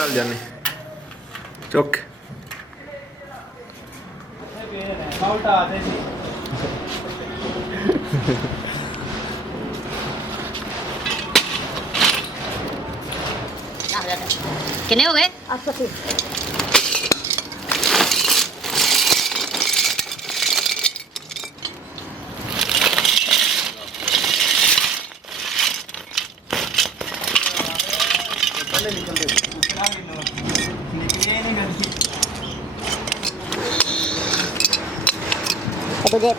ਚੱਲ ਜਾਨੇ ਚੁੱਕ कितने हो गए? 80। तुझे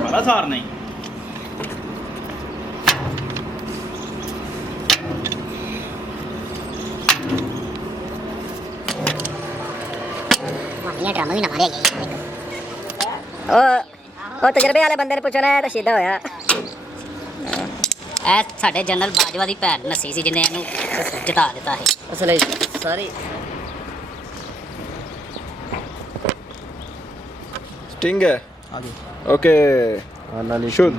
बड़ा सार नहीं ये ड्रामा भी ना मारे गए ਉਹ ਤਜਰਬੇ ਵਾਲੇ ਬੰਦੇ ਨੇ ਪੁੱਛਣਾ ਹੈ ਤਾਂ ਸਿੱਧਾ ਹੋਇਆ ਐ ਸਾਡੇ ਜਨਰਲ ਬਾਜਵਾ ਦੀ ਭੈਣ ਨੱਸੀ ਸੀ ਜਿਹਨੇ ਇਹਨੂੰ ਜਿਤਾ ਦਿੱਤਾ ਹੈ ਅਸਲ ਸਾਰੀ स्टिंग है आगे ओके नानी शुद्ध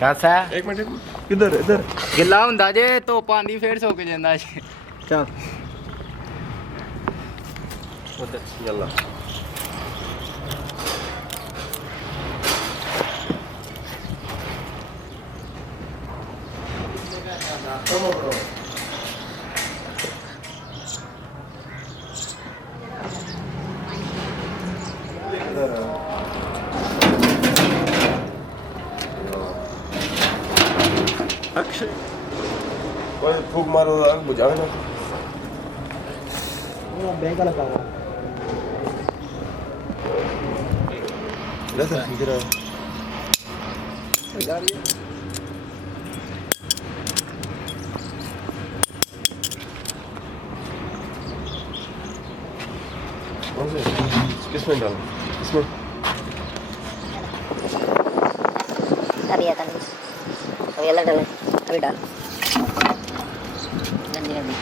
कैसा है एक मिनट इधर इधर गिला हुंदा जे धुप आंदी फिर सुक जांदा जे चल उधर यल्ला अक्षय कोई फूक मारो आग बुझावे ना बैंक का लगा इधर इधर किसमें डाल इसमें अभी आता नहीं अभी अलग डाले अभी डाल गंदी गंदी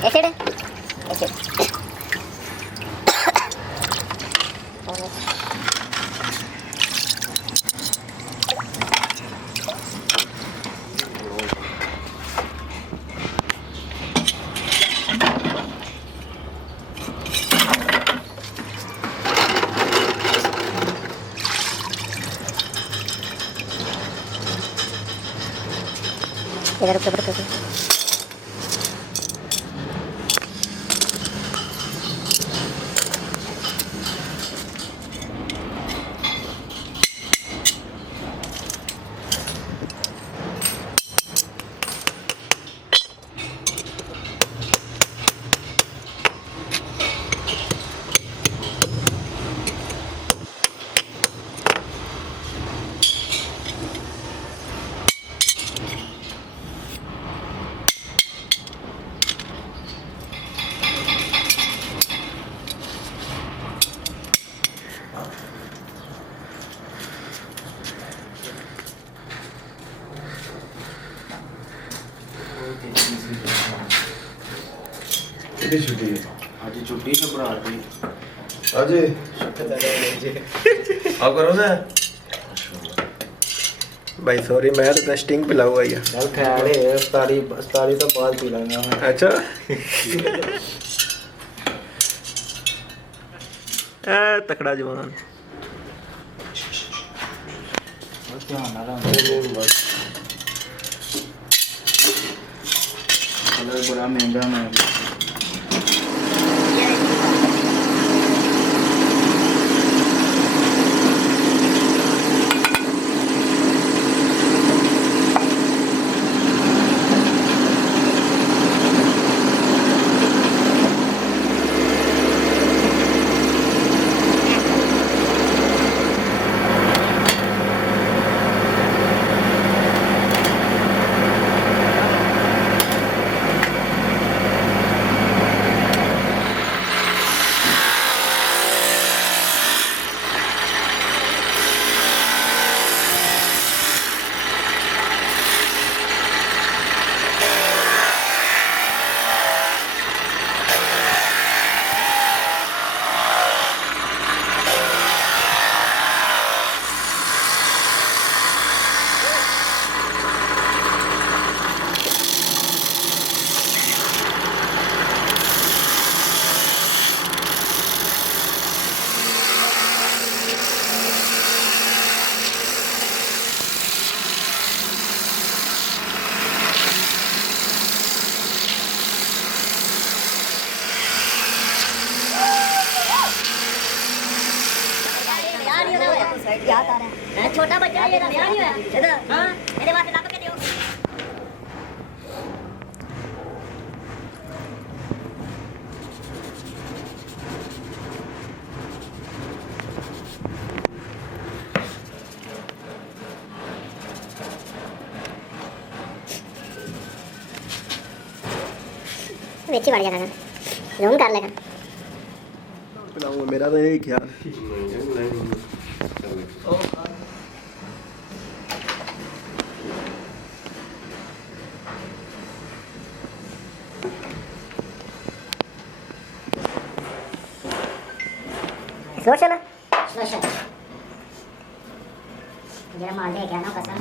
ऐसे दे ऐसे इधर ऊपर कितनी छुट्टी है आज छुट्टी से भरा दी आज आप करो ना भाई सॉरी मैं तो स्टिंग पिला हुआ ही है चल खैर है स्टारी तो बाद पी लेंगे मैं अच्छा तकड़ा जवान ध्यान ना रहा बस कलर बड़ा महंगा महंगा छोटा बच्चा ये ना नहीं है इधर हां मेरे पास ला के दियो वेची बढ़ जाएगा जूम कर लेगा मेरा तो यही ख्याल सोशल सोशल जरा मार दे क्या ना कसम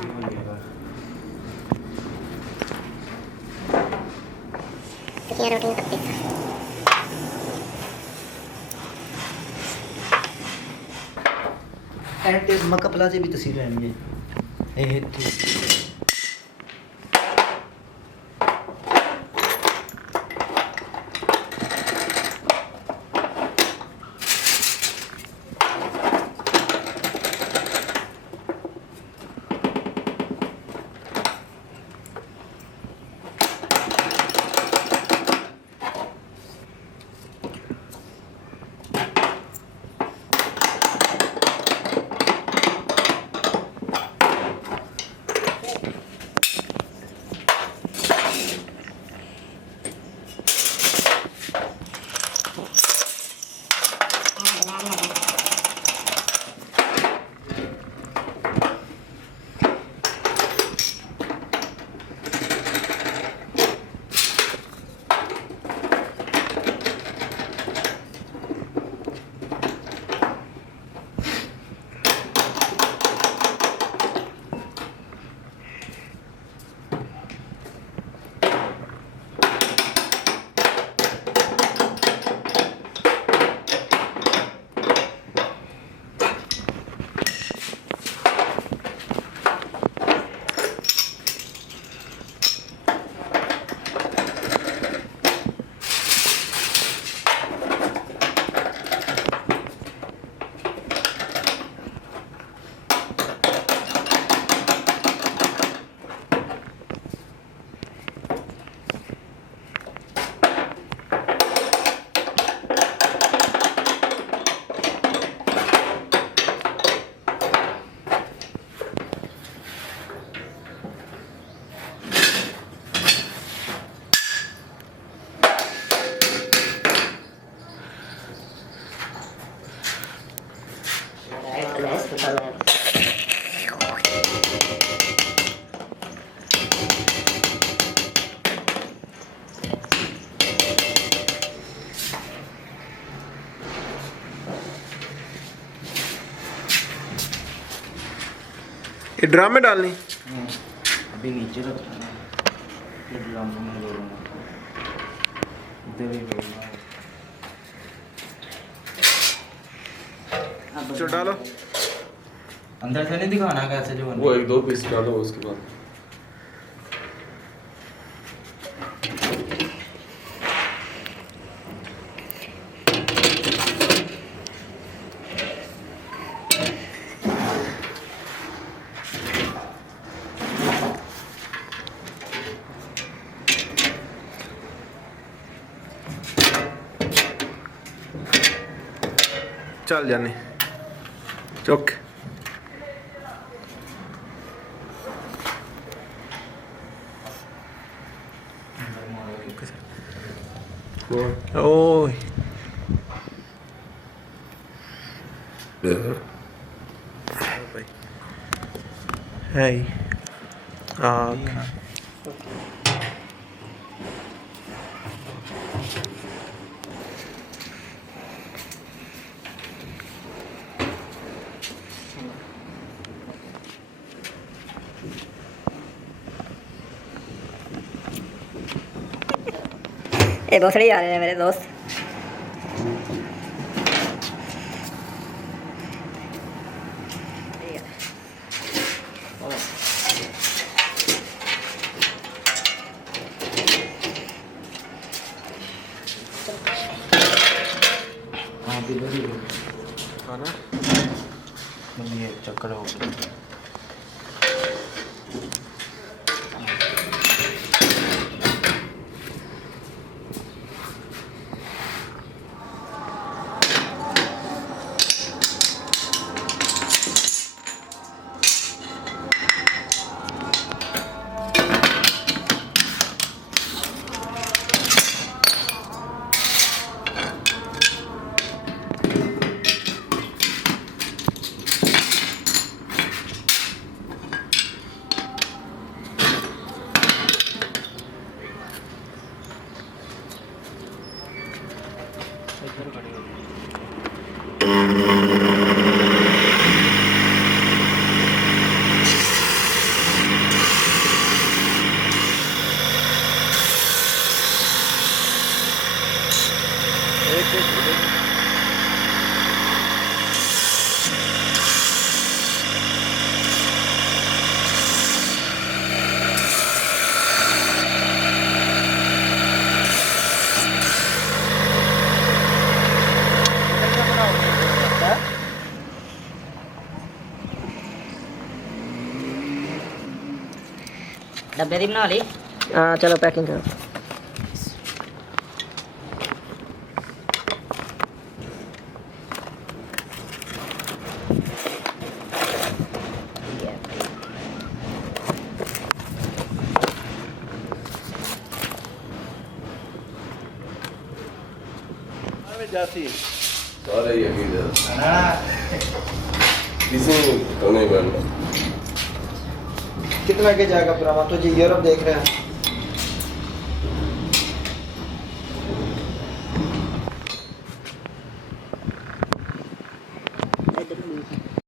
कितनी रोटी सकती एंड मकपला से भी तस्वीर रहेंगे ए ठीक ये ड्रम में डालनी अभी नीचे रखना है फिर ड्रम में डालना इधर ही डालना चलो डालो अंदर से नहीं दिखाना कैसे जो वो 1-2 पीस डालो उसके बाद। ਚੱਲ ਜਾਨੇ ਚੁੱਕ ਓਏ ਹਾਈ ਆ ये भोसड़ी आ रहे हैं मेरे दोस्त। हाँ दिलो दिलो ਖਾਣਾ ये चक्कर हो गया डब्बे दी बना ली। हाँ चलो पैकिंग करो। जाती सारे यही किसी नहीं बनना। कितना के जाएगा पूरा तो जी यूरोप देख रहे हैं